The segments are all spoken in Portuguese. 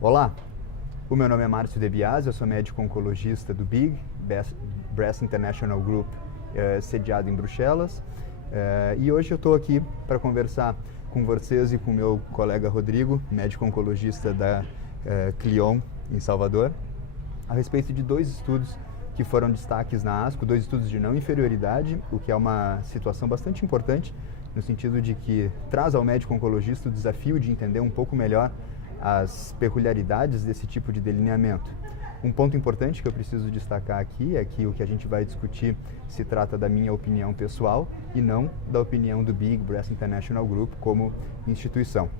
Olá, o meu nome é Márcio De Biasi, eu sou médico oncologista do BIG, Breast International Group, sediado em Bruxelas, e hoje eu estou aqui para conversar com vocês e com o meu colega Rodrigo, médico oncologista da Clion, em Salvador, a respeito de dois estudos que foram destaques na ASCO, dois estudos de não inferioridade, o que é uma situação bastante importante, no sentido de que traz ao médico oncologista o desafio de entender um pouco melhor as peculiaridades desse tipo de delineamento. Um ponto importante que eu preciso destacar aqui é que o que a gente vai discutir se trata da minha opinião pessoal e não da opinião do BIG Breast International Group como instituição.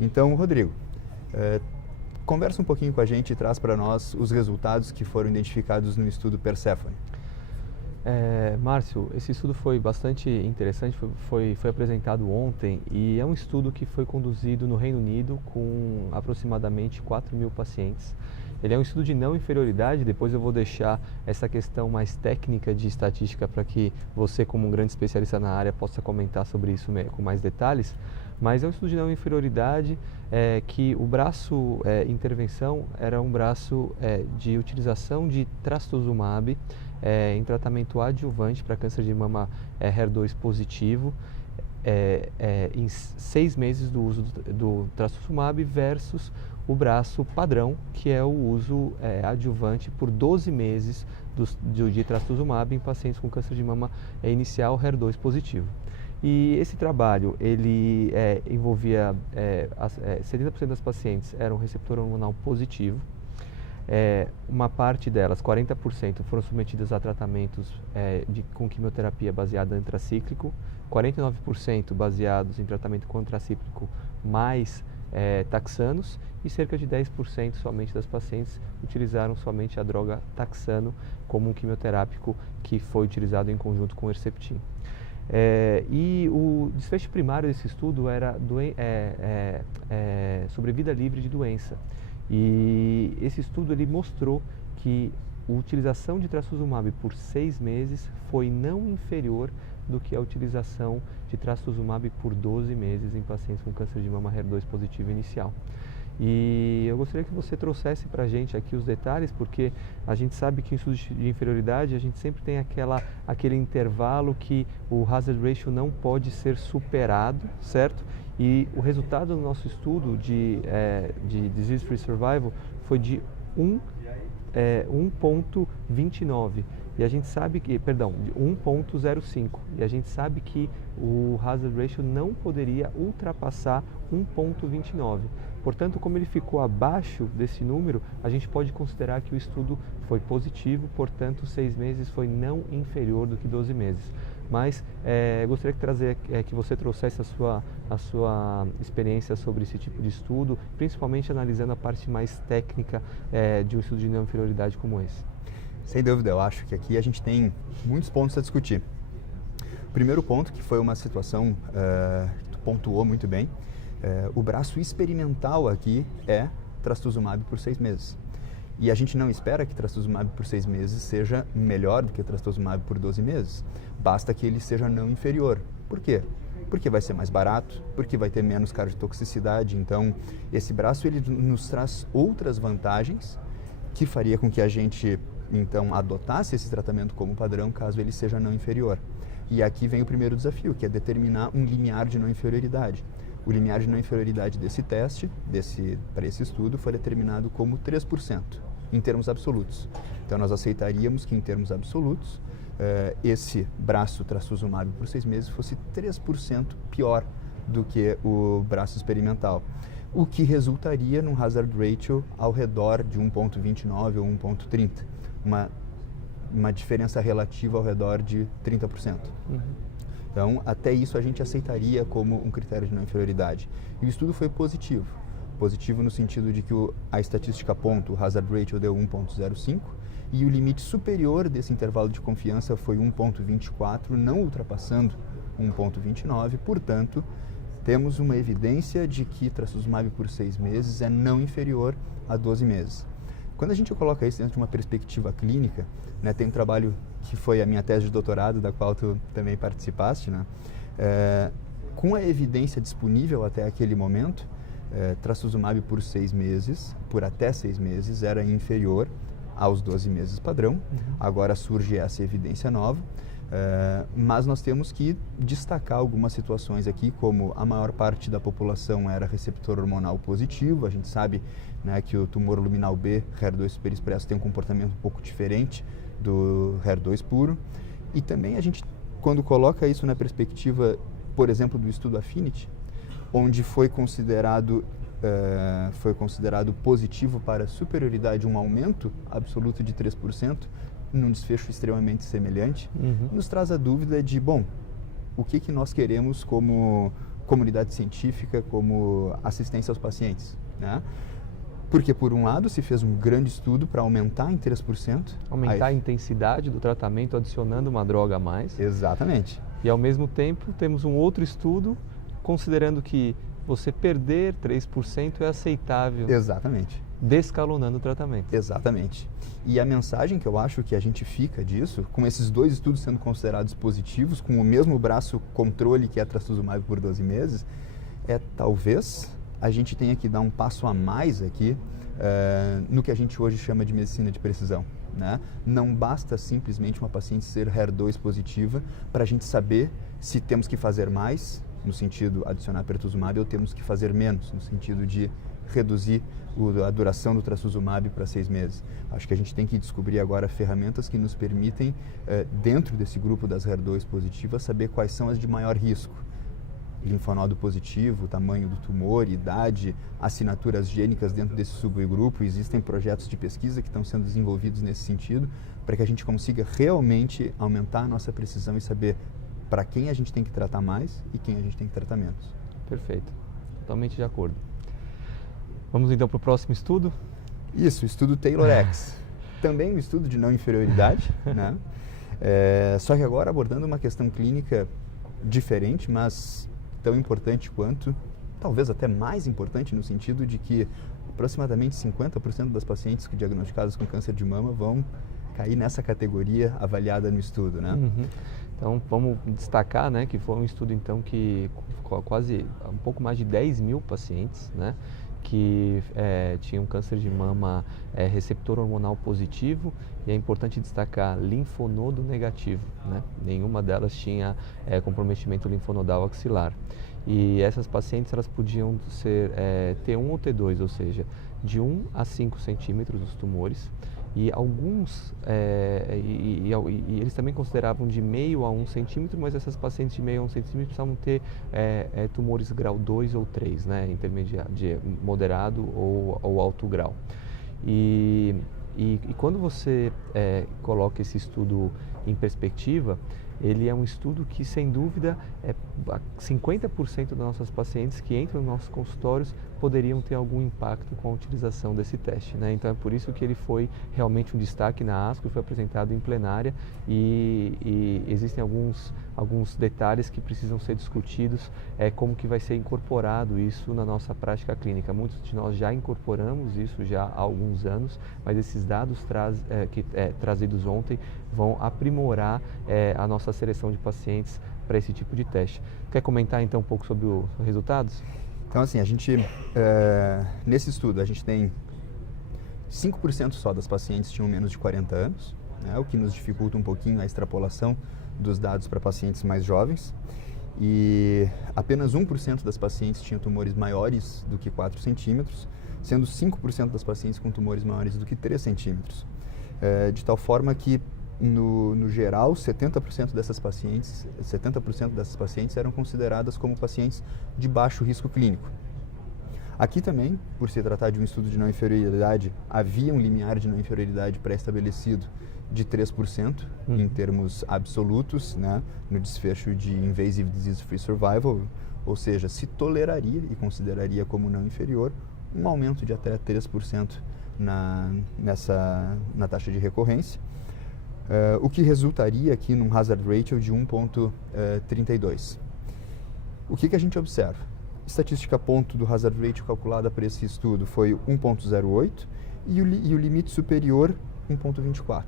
Então, Rodrigo, conversa um pouquinho com a gente e traz para nós os resultados que foram identificados no estudo Persephone. Márcio, esse estudo foi bastante interessante, foi apresentado ontem e é um estudo que foi conduzido no Reino Unido com aproximadamente 4.000 pacientes. Ele é um estudo de não inferioridade, depois eu vou deixar essa questão mais técnica de estatística para que você, como um grande especialista na área, possa comentar sobre isso com mais detalhes. Mas é um estudo de não inferioridade que o braço intervenção era um braço de utilização de trastuzumab em tratamento adjuvante para câncer de mama HER2 positivo em 6 meses do uso do trastuzumab versus o braço padrão, que é o uso adjuvante por 12 meses de trastuzumab em pacientes com câncer de mama inicial HER2 positivo. E esse trabalho, ele envolvia 70% das pacientes eram receptor hormonal positivo. Uma parte delas, 40%, foram submetidas a tratamentos com quimioterapia baseada em antracíclico, 49% baseados em tratamento contracíclico mais taxanos e cerca de 10% somente das pacientes utilizaram somente a droga taxano como um quimioterápico que foi utilizado em conjunto com o Herceptin. E o desfecho primário desse estudo era sobrevida livre de doença. E esse estudo ele mostrou que a utilização de trastuzumab por 6 meses foi não inferior do que a utilização de trastuzumab por 12 meses em pacientes com câncer de mama HER2 positivo inicial. E eu gostaria que você trouxesse para a gente aqui os detalhes, porque a gente sabe que em estudos de inferioridade a gente sempre tem aquele intervalo que o hazard ratio não pode ser superado, certo? E o resultado do nosso estudo de disease-free survival foi de 1,29 e a gente sabe que, perdão, de 1,05 e a gente sabe que o hazard ratio não poderia ultrapassar 1,29. Portanto, como ele ficou abaixo desse número, a gente pode considerar que o estudo foi positivo, portanto, 6 meses foi não inferior do que 12 meses. Mas gostaria que você trouxesse a sua experiência sobre esse tipo de estudo, principalmente analisando a parte mais técnica de um estudo de não inferioridade como esse. Sem dúvida, eu acho que aqui a gente tem muitos pontos a discutir. O primeiro ponto, que foi uma situação que tu pontuou muito bem, o braço experimental aqui é trastuzumab por 6 meses. E a gente não espera que trastuzumab por 6 meses seja melhor do que trastuzumab por 12 meses. Basta que ele seja não inferior. Por quê? Porque vai ser mais barato, porque vai ter menos cardiotoxicidade. Então, esse braço ele nos traz outras vantagens que faria com que a gente, então, adotasse esse tratamento como padrão, caso ele seja não inferior. E aqui vem o primeiro desafio, que é determinar um limiar de não inferioridade. O limiar de não inferioridade desse teste, para esse estudo, foi determinado como 3%, em termos absolutos. Então, nós aceitaríamos que, em termos absolutos, esse braço trastuzumab por 6 meses fosse 3% pior do que o braço experimental, o que resultaria num hazard ratio ao redor de 1,29 ou 1,30, uma diferença relativa ao redor de 30%. Então, até isso a gente aceitaria como um critério de não inferioridade. E o estudo foi positivo. Positivo no sentido de que a estatística aponta, o hazard ratio deu 1,05 e o limite superior desse intervalo de confiança foi 1,24, não ultrapassando 1,29, portanto, temos uma evidência de que trastuzumab por 6 meses é não inferior a 12 meses. Quando a gente coloca isso dentro de uma perspectiva clínica, né, tem um trabalho que foi a minha tese de doutorado, da qual tu também participaste, né, com a evidência disponível até aquele momento, trastuzumab por 6 meses, por até 6 meses, era inferior aos 12 meses padrão. Agora surge essa evidência nova, mas nós temos que destacar algumas situações aqui, como a maior parte da população era receptor hormonal positivo. A gente sabe, né, que o tumor luminal B, HER2 superexpresso, tem um comportamento um pouco diferente do HER2 puro. E também a gente, quando coloca isso na perspectiva, por exemplo, do estudo Affinity, onde foi considerado positivo para superioridade um aumento absoluto de 3%, num desfecho extremamente semelhante, nos traz a dúvida de, bom, o que nós queremos como comunidade científica, como assistência aos pacientes, né? Porque, por um lado, se fez um grande estudo para aumentar em 3%. Aumentar a intensidade do tratamento adicionando uma droga a mais. Exatamente. E, ao mesmo tempo, temos um outro estudo considerando que você perder 3% é aceitável. Exatamente. Descalonando o tratamento. Exatamente. E a mensagem que eu acho que a gente fica disso, com esses dois estudos sendo considerados positivos, com o mesmo braço controle que é a trastuzumab por 12 meses, talvez a gente tenha que dar um passo a mais aqui no que a gente hoje chama de medicina de precisão, né? Não basta simplesmente uma paciente ser HER2 positiva para a gente saber se temos que fazer mais, no sentido adicionar pertuzumab, ou temos que fazer menos, no sentido de reduzir a duração do trastuzumab para 6 meses. Acho que a gente tem que descobrir agora ferramentas que nos permitem, dentro desse grupo das HER2 positivas, saber quais são as de maior risco. Linfonodo positivo, tamanho do tumor, idade, assinaturas gênicas dentro desse subgrupo. Existem projetos de pesquisa que estão sendo desenvolvidos nesse sentido, para que a gente consiga realmente aumentar a nossa precisão e saber para quem a gente tem que tratar mais e quem a gente tem que tratar menos. Perfeito, totalmente de acordo. Vamos então para o próximo estudo? Isso, o estudo TAILOR-X. Também um estudo de não inferioridade, né? Só que agora abordando uma questão clínica diferente, mas tão importante quanto, talvez até mais importante, no sentido de que aproximadamente 50% das pacientes diagnosticadas com câncer de mama vão cair nessa categoria avaliada no estudo, né? Então, vamos destacar, né, que foi um estudo então que quase um pouco mais de 10 mil pacientes, né, que tinham câncer de mama receptor hormonal positivo, e é importante destacar linfonodo negativo, né? Nenhuma delas tinha comprometimento linfonodal axilar. E essas pacientes elas podiam ser T1 ou T2, ou seja, de 1 a 5 centímetros os tumores. E alguns, e eles também consideravam de meio a 1 centímetro, mas essas pacientes de meio a 1 centímetro precisavam ter tumores grau 2 ou 3, né, intermediário, de moderado ou alto grau. E quando você coloca esse estudo em perspectiva, ele é um estudo que, sem dúvida, 50% das nossas pacientes que entram nos nossos consultórios poderiam ter algum impacto com a utilização desse teste, né? Então é por isso que ele foi realmente um destaque na ASCO e foi apresentado em plenária, e existem alguns detalhes que precisam ser discutidos, como que vai ser incorporado isso na nossa prática clínica. Muitos de nós já incorporamos isso já há alguns anos, mas esses dados trazidos ontem vão aprimorar a nossa seleção de pacientes para esse tipo de teste. Quer comentar então um pouco sobre os resultados? Então, assim, a gente, nesse estudo, a gente tem 5% só das pacientes tinham menos de 40 anos, né, o que nos dificulta um pouquinho a extrapolação dos dados para pacientes mais jovens, e apenas 1% das pacientes tinham tumores maiores do que 4 centímetros, sendo 5% das pacientes com tumores maiores do que 3 centímetros. De tal forma que, no geral, 70% dessas pacientes eram consideradas como pacientes de baixo risco clínico. Aqui também, por se tratar de um estudo de não inferioridade, havia um limiar de não inferioridade pré-estabelecido de 3% em termos absolutos, né, no desfecho de Invasive Disease Free Survival, ou seja, se toleraria e consideraria como não inferior um aumento de até 3% na taxa de recorrência. o que resultaria aqui num hazard ratio de 1,32. O que a gente observa? Estatística ponto do hazard ratio calculada para esse estudo foi 1,08 e o limite superior 1,24.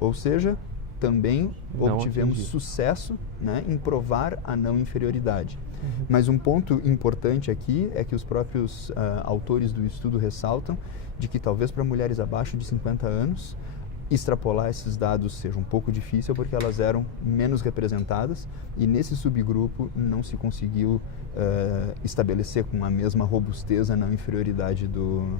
Ou seja, também obtivemos sucesso, né, em provar a não inferioridade. Mas um ponto importante aqui é que os próprios autores do estudo ressaltam de que talvez para mulheres abaixo de 50 anos extrapolar esses dados seja um pouco difícil porque elas eram menos representadas e nesse subgrupo não se conseguiu estabelecer com a mesma robustez a não inferioridade do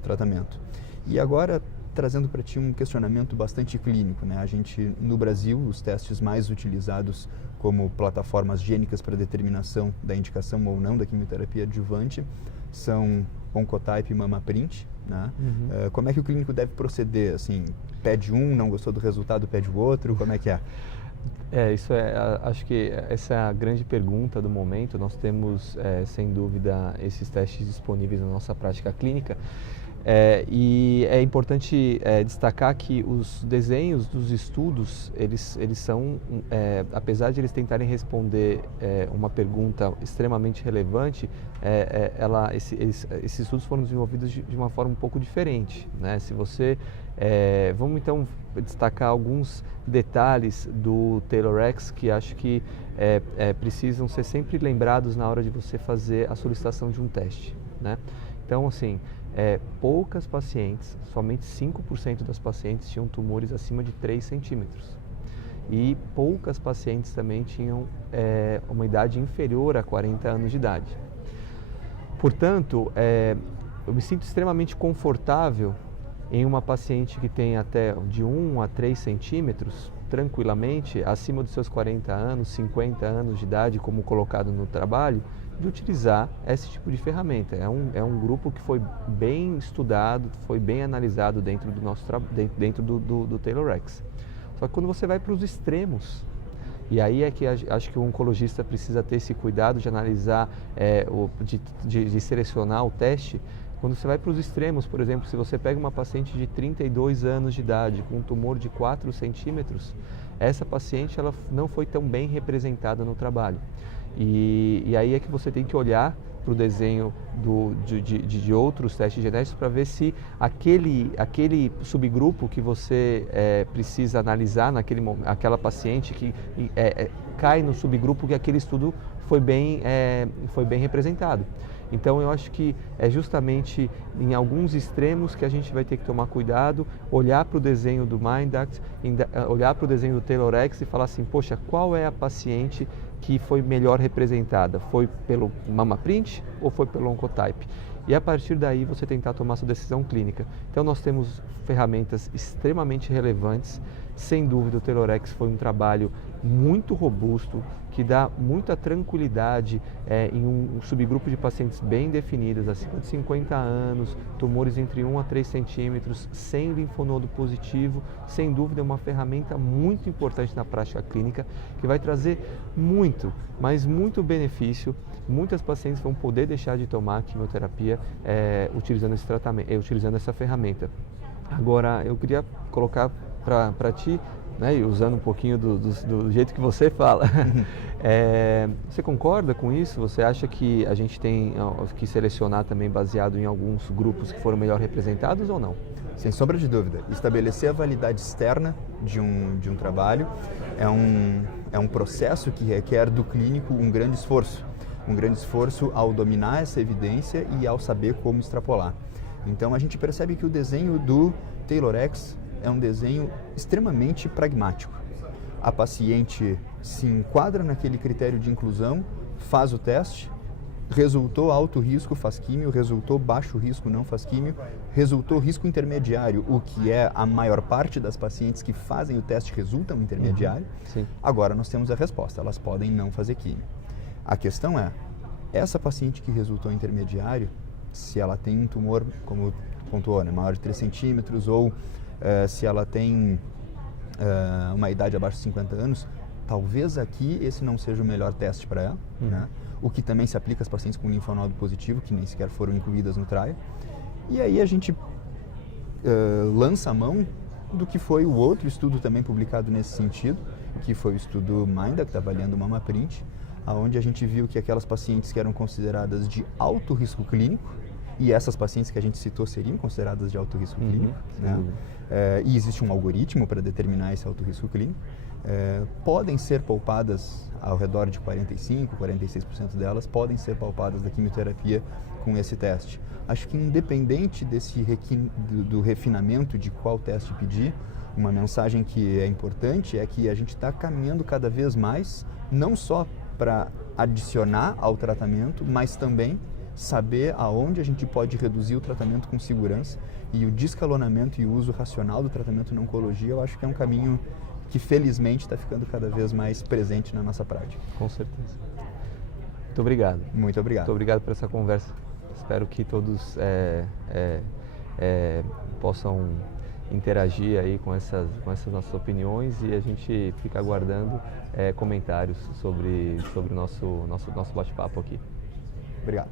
tratamento. E agora, trazendo para ti um questionamento bastante clínico, né? A gente, no Brasil, os testes mais utilizados como plataformas gênicas para determinação da indicação ou não da quimioterapia adjuvante são Oncotype e MammaPrint, né? Como é que o clínico deve proceder? Assim, pede um, não gostou do resultado, pede o outro, como é que é? Acho que essa é a grande pergunta do momento. Nós temos, sem dúvida, esses testes disponíveis na nossa prática clínica. E é importante destacar que os desenhos dos estudos, eles são, apesar de eles tentarem responder uma pergunta extremamente relevante, esses estudos foram desenvolvidos de uma forma um pouco diferente, né? Se você, vamos então destacar alguns detalhes do TAILORx que acho que precisam ser sempre lembrados na hora de você fazer a solicitação de um teste, né? Então, assim, poucas pacientes, somente 5% das pacientes tinham tumores acima de 3 centímetros. E poucas pacientes também tinham uma idade inferior a 40 anos de idade. Portanto, eu me sinto extremamente confortável em uma paciente que tem até de 1 a 3 centímetros, tranquilamente, acima dos seus 40 anos, 50 anos de idade, como colocado no trabalho, de utilizar esse tipo de ferramenta. É um grupo que foi bem estudado, foi bem analisado dentro do nosso dentro do TAILORx. Só que quando você vai para os extremos, e aí é que acho que o oncologista precisa ter esse cuidado de analisar, de selecionar o teste. Quando você vai para os extremos, por exemplo, se você pega uma paciente de 32 anos de idade com um tumor de 4 centímetros, essa paciente ela não foi tão bem representada no trabalho. E aí é que você tem que olhar para o desenho de outros testes genéticos para ver se aquele subgrupo que você precisa analisar aquela paciente que cai no subgrupo que aquele estudo foi bem representado. Então eu acho que é justamente em alguns extremos que a gente vai ter que tomar cuidado, olhar para o desenho do MINDACT, olhar para o desenho do TAILORx e falar assim, poxa, qual é a paciente que foi melhor representada? Foi pelo MammaPrint ou foi pelo Oncotype? E a partir daí você tentar tomar sua decisão clínica. Então nós temos ferramentas extremamente relevantes. Sem dúvida o TAILORx foi um trabalho muito robusto, que dá muita tranquilidade em um subgrupo de pacientes bem definidos, acima de 50 anos, tumores entre 1 a 3 centímetros, sem linfonodo positivo. Sem dúvida é uma ferramenta muito importante na prática clínica, que vai trazer muito, mas muito benefício. Muitas pacientes vão poder deixar de tomar quimioterapia utilizando esse tratamento, utilizando essa ferramenta. Agora, eu queria colocar para ti, né, e usando um pouquinho do jeito que você fala, você concorda com isso? Você acha que a gente tem que selecionar também baseado em alguns grupos que foram melhor representados ou não? Sem sombra de dúvida. Estabelecer a validade externa de um trabalho é um processo que requer do clínico um grande esforço ao dominar essa evidência e ao saber como extrapolar. Então a gente percebe que o desenho do TAILORx é um desenho extremamente pragmático. A paciente se enquadra naquele critério de inclusão, faz o teste, resultou alto risco, faz químio, resultou baixo risco, não faz químio, resultou risco intermediário, o que é a maior parte das pacientes que fazem o teste resultam intermediário. Sim. Agora nós temos a resposta, elas podem não fazer químio. A questão é, essa paciente que resultou intermediário, se ela tem um tumor, como pontuou, né, maior de 3 centímetros ou se ela tem uma idade abaixo de 50 anos, talvez aqui esse não seja o melhor teste para ela, né? O que também se aplica às pacientes com linfonodo positivo, que nem sequer foram incluídas no trial. E aí a gente lança a mão do que foi o outro estudo também publicado nesse sentido, que foi o estudo MINDA, que está avaliando o MamaPrint, onde a gente viu que aquelas pacientes que eram consideradas de alto risco clínico, e essas pacientes que a gente citou seriam consideradas de alto risco clínico, né? E existe um algoritmo para determinar esse alto risco clínico, podem ser poupadas ao redor de 45%, 46% delas podem ser poupadas da quimioterapia com esse teste. Acho que independente do refinamento de qual teste pedir, uma mensagem que é importante é que a gente está caminhando cada vez mais, não só para adicionar ao tratamento, mas também saber aonde a gente pode reduzir o tratamento com segurança, e o descalonamento e o uso racional do tratamento na oncologia, eu acho que é um caminho que felizmente está ficando cada vez mais presente na nossa prática. Com certeza. Muito obrigado. Muito obrigado. Muito obrigado por essa conversa. Espero que todos possam interagir aí com essas nossas opiniões, e a gente fica aguardando comentários sobre o nosso bate-papo aqui. Obrigado.